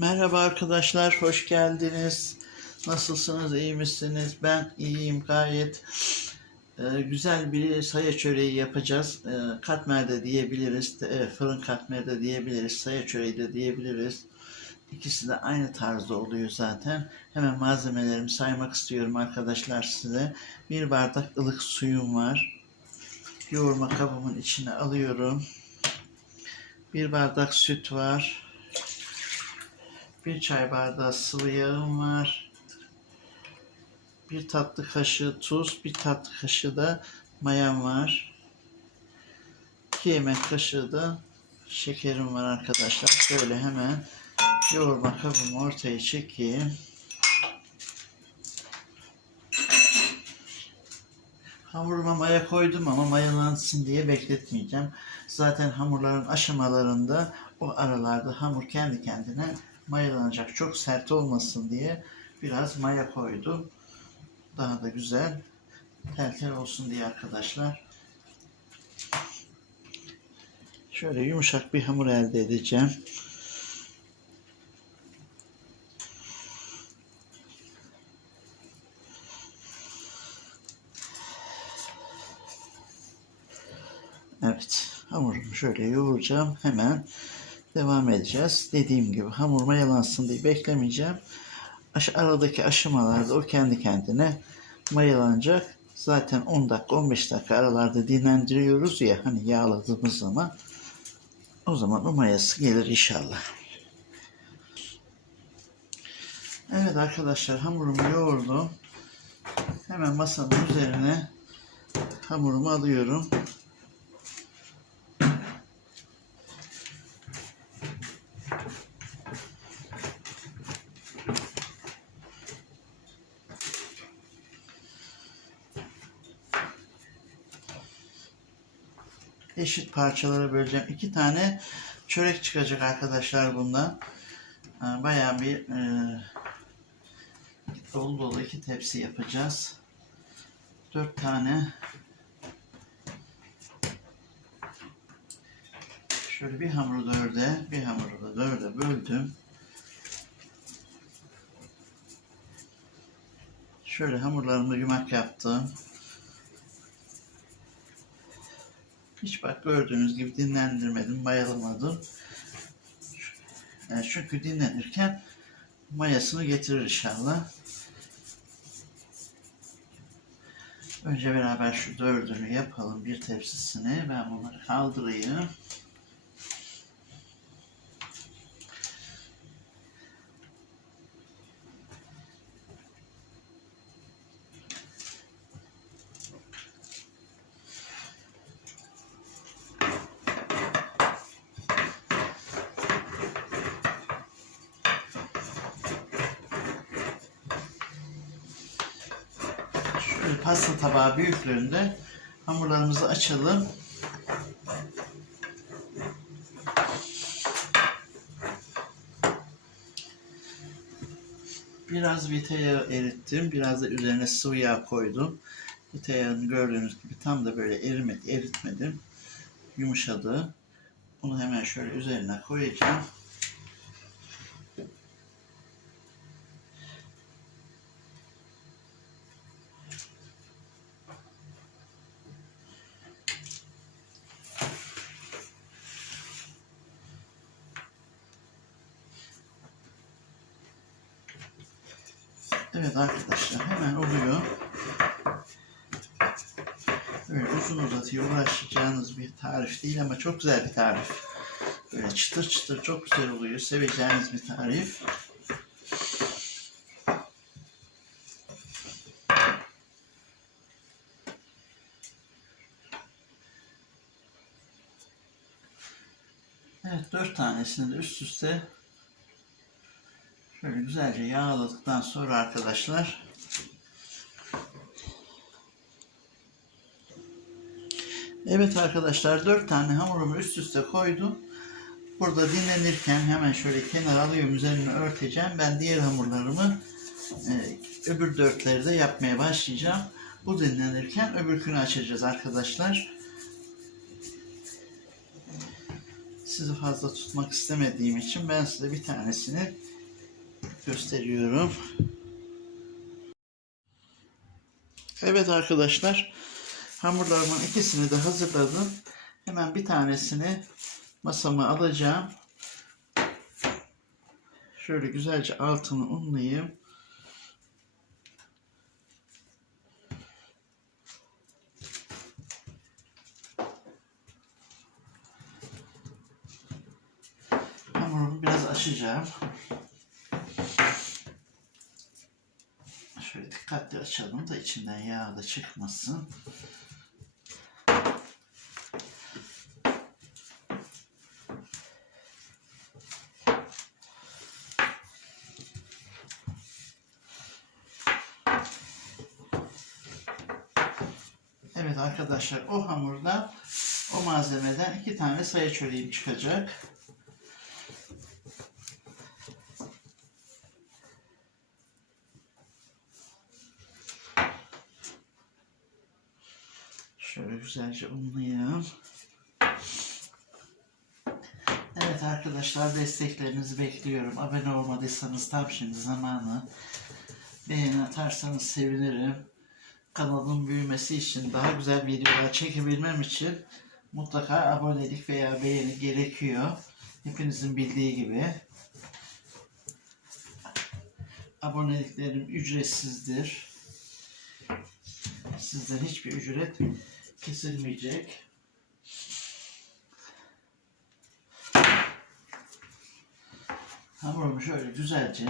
Merhaba arkadaşlar, hoş geldiniz. Nasılsınız, iyi misiniz? Ben iyiyim gayet. Ee, güzel bir saya çöreği yapacağız. Ee, katmer de diyebiliriz, evet, fırın katmer de diyebiliriz, saya çöreği de diyebiliriz. İkisi de aynı tarzda oluyor zaten. Hemen malzemelerimi saymak istiyorum arkadaşlar size. Bir bardak ılık suyum var. Yoğurma kabımın içine alıyorum. Bir bardak süt var. Bir çay bardağı sıvı yağım var. Bir tatlı kaşığı tuz, bir tatlı kaşığı da mayam var. İki yemek kaşığı da şekerim var arkadaşlar. Şöyle hemen yoğurma kabımı ortaya çekeyim. Hamuruma maya koydum ama mayalansın diye bekletmeyeceğim. Zaten hamurların aşamalarında o aralarda hamur kendi kendine mayalanacak. Çok sert olmasın diye biraz maya koydum. Daha da güzel tel tel olsun diye arkadaşlar. Şöyle yumuşak bir hamur elde edeceğim. Evet, hamurumu şöyle yoğuracağım. Hemen devam edeceğiz. Dediğim gibi hamur mayalansın diye beklemeyeceğim. Aradaki aşamalarda o kendi kendine mayalanacak. Zaten 10 dakika 15 dakika aralarda dinlendiriyoruz ya hani yağladığımız zaman o zaman o mayası gelir inşallah. Evet arkadaşlar hamurumu yoğurdum. Hemen masanın üzerine hamurumu alıyorum. Eşit parçalara böleceğim. İki tane çörek çıkacak arkadaşlar bundan. Ha, Bayağı bir e, dolu dolu iki tepsi yapacağız. Dört tane şöyle bir hamuru dörde, bir hamuru da dörde böldüm. Şöyle hamurlarımı yumak yaptım. Hiç bak gördüğünüz gibi dinlendirmedim, mayalamadım. E, Çünkü dinlenirken mayasını getirir inşallah. Önce beraber şu dördünü yapalım bir tepsisini. Ben bunları kaldırayım. Şöyle pasta tabağı büyüklüğünde hamurlarımızı açalım. Biraz vite yağı erittim. Biraz da üzerine sıvı yağ koydum. Vite yağını gördüğünüz gibi tam da böyle erimedi, eritmedim. Yumuşadı. Bunu hemen şöyle üzerine koyacağım. Evet arkadaşlar hemen oluyor. Böyle uzun uzatıya uğraşacağınız bir tarif değil ama çok güzel bir tarif. Böyle çıtır çıtır çok güzel oluyor. Seveceğiniz bir tarif. Evet dört tanesini de üst üste Şöyle güzelce yağladıktan sonra arkadaşlar Evet arkadaşlar dört tane hamurumu üst üste koydum. Burada dinlenirken hemen şöyle kenara alıyorum üzerine örteceğim. Ben diğer hamurlarımı e, öbür dörtleri de yapmaya başlayacağım. Bu dinlenirken öbürkünü açacağız arkadaşlar. sizi fazla tutmak istemediğim için ben size bir tanesini gösteriyorum. Evet arkadaşlar hamurlarımın ikisini de hazırladım. Hemen bir tanesini masama alacağım. Şöyle güzelce altını unlayayım. Hamurumu biraz açacağım. Şöyle dikkatli açalım da içinden yağ da çıkmasın. Evet arkadaşlar o hamurdan o malzemeden iki tane sayı çöreğim çıkacak. Şöyle güzelce unlayalım. Evet arkadaşlar desteklerinizi bekliyorum. Abone olmadıysanız tam şimdi zamanı. Beğeni atarsanız sevinirim. Kanalın büyümesi için daha güzel videolar çekebilmem için mutlaka abonelik veya beğeni gerekiyor. Hepinizin bildiği gibi. Aboneliklerim ücretsizdir. Sizden hiçbir ücret kesilmeyecek. Hamurumu şöyle güzelce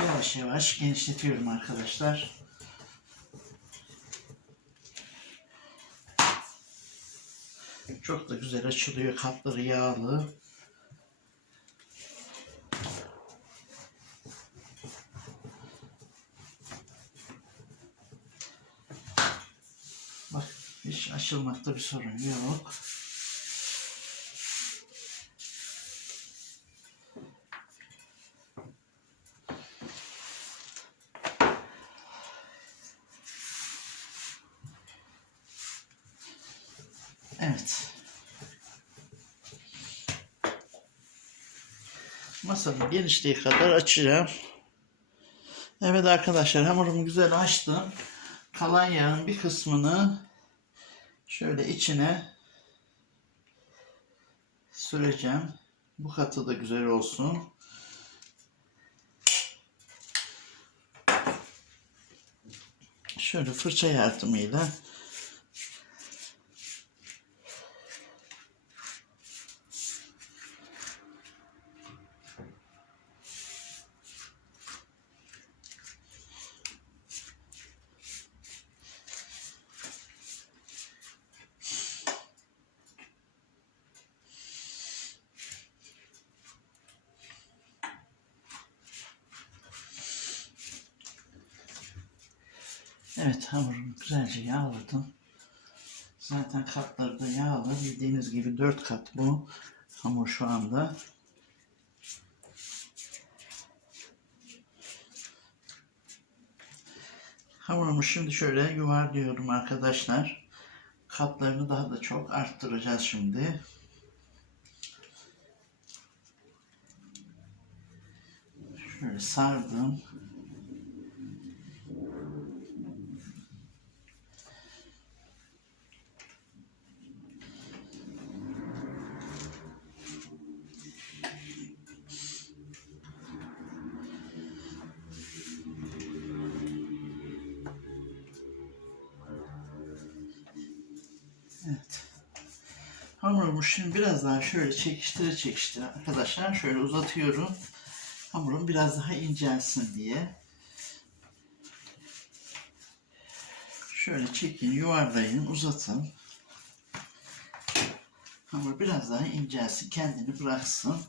yavaş yavaş genişletiyorum arkadaşlar. Çok da güzel açılıyor. Katları yağlı. Bak açılmakta bir sorun yok. Evet. Masanın genişliği kadar açacağım. Evet arkadaşlar hamurumu güzel açtım. Kalan yağın bir kısmını şöyle içine süreceğim. Bu katı da güzel olsun. Şöyle fırça yardımıyla Evet hamurumu güzelce yağladım. Zaten katları da yağlı. Bildiğiniz gibi 4 kat bu hamur şu anda. Hamurumu şimdi şöyle yuvarlıyorum arkadaşlar. Katlarını daha da çok arttıracağız şimdi. Şöyle sardım. Evet. Hamurumu şimdi biraz daha şöyle çekiştire çekiştire arkadaşlar şöyle uzatıyorum. Hamurum biraz daha incelsin diye. Şöyle çekin, yuvarlayın, uzatın. Hamur biraz daha incelsin, kendini bıraksın.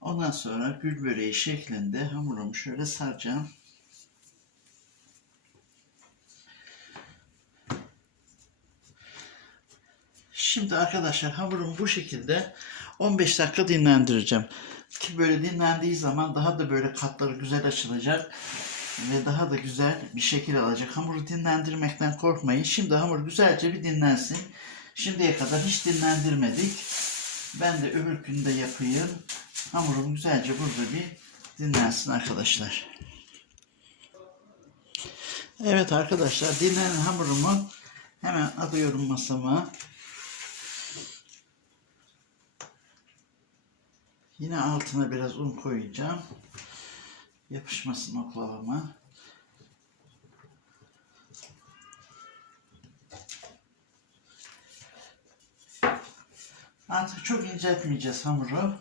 Ondan sonra gül böreği şeklinde hamurumu şöyle saracağım. Şimdi arkadaşlar hamurumu bu şekilde 15 dakika dinlendireceğim. Ki böyle dinlendiği zaman daha da böyle katları güzel açılacak ve daha da güzel bir şekil alacak. Hamuru dinlendirmekten korkmayın. Şimdi hamur güzelce bir dinlensin. Şimdiye kadar hiç dinlendirmedik. Ben de öbür günde yapayım. Hamurum güzelce burada bir dinlensin arkadaşlar. Evet arkadaşlar dinlenen hamurumu hemen alıyorum masama. Yine altına biraz un koyacağım. Yapışmasın oklavama. Artık çok inceltmeyeceğiz hamuru.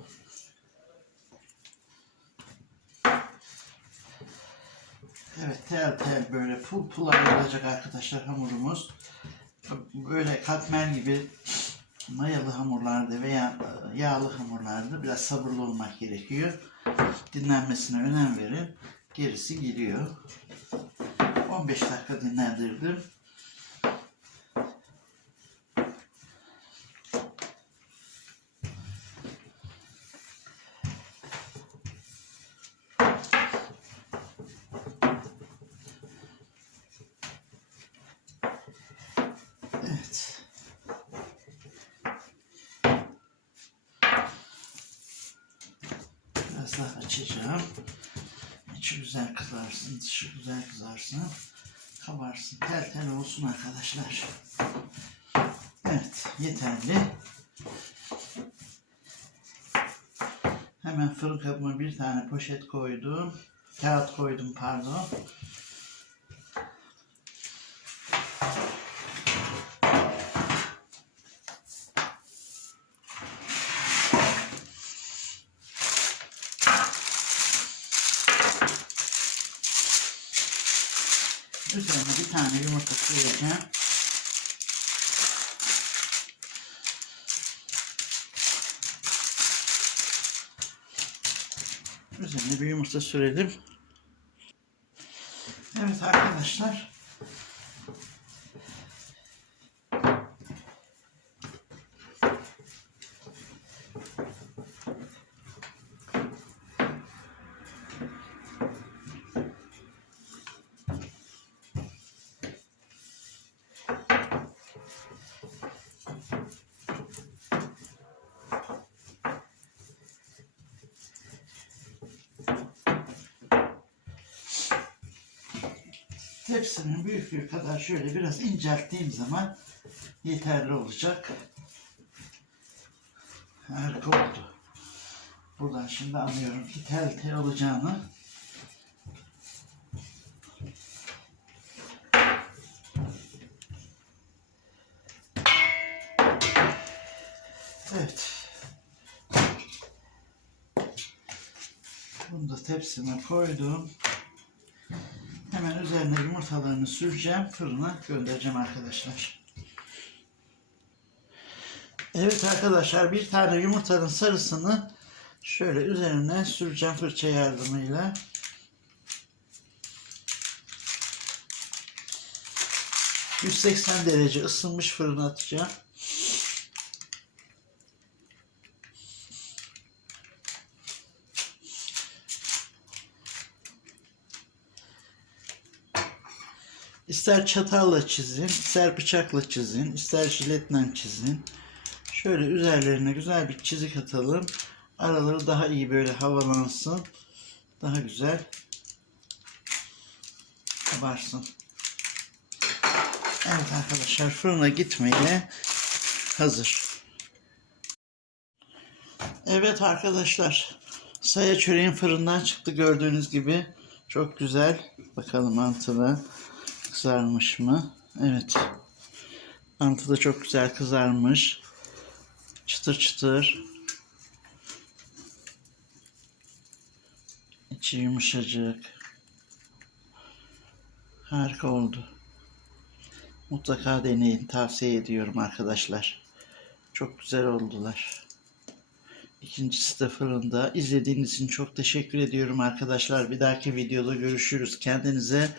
Evet tel tel böyle pul pul ayrılacak arkadaşlar hamurumuz. Böyle katmer gibi mayalı hamurlarda veya e, yağlı hamurlarda biraz sabırlı olmak gerekiyor. Dinlenmesine önem verin. Gerisi geliyor. 15 dakika dinlendirdim. Biraz açacağım. İçi güzel kızarsın, dışı güzel kızarsın. Kabarsın, tel tel olsun arkadaşlar. Evet, yeterli. Hemen fırın kabıma bir tane poşet koydum. Kağıt koydum pardon. Üzerine bir tane yumurta koyacağım. Üzerine bir yumurta sürelim. Evet arkadaşlar. Tepsinin büyüklüğü kadar şöyle biraz incelttiğim zaman yeterli olacak. Harika oldu. Buradan şimdi anlıyorum ki tel tel olacağını. Evet. Bunu da tepsime koydum. Hemen üzerine yumurtalarını süreceğim. Fırına göndereceğim arkadaşlar. Evet arkadaşlar bir tane yumurtanın sarısını şöyle üzerine süreceğim fırça yardımıyla. ...180 derece ısınmış fırına atacağım. İster çatalla çizin, ister bıçakla çizin, ister jiletle çizin. Şöyle üzerlerine güzel bir çizik atalım. Araları daha iyi böyle havalansın. Daha güzel kabarsın. Evet arkadaşlar fırına gitmeye hazır. Evet arkadaşlar saya çöreğin fırından çıktı gördüğünüz gibi. Çok güzel. Bakalım mantılı kızarmış mı? Evet. Mantı da çok güzel kızarmış. Çıtır çıtır. İçi yumuşacık. Harika oldu. Mutlaka deneyin. Tavsiye ediyorum arkadaşlar. Çok güzel oldular. İkincisi de fırında. İzlediğiniz için çok teşekkür ediyorum arkadaşlar. Bir dahaki videoda görüşürüz. Kendinize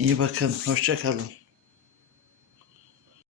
iyi bakın. Hoşça kalın.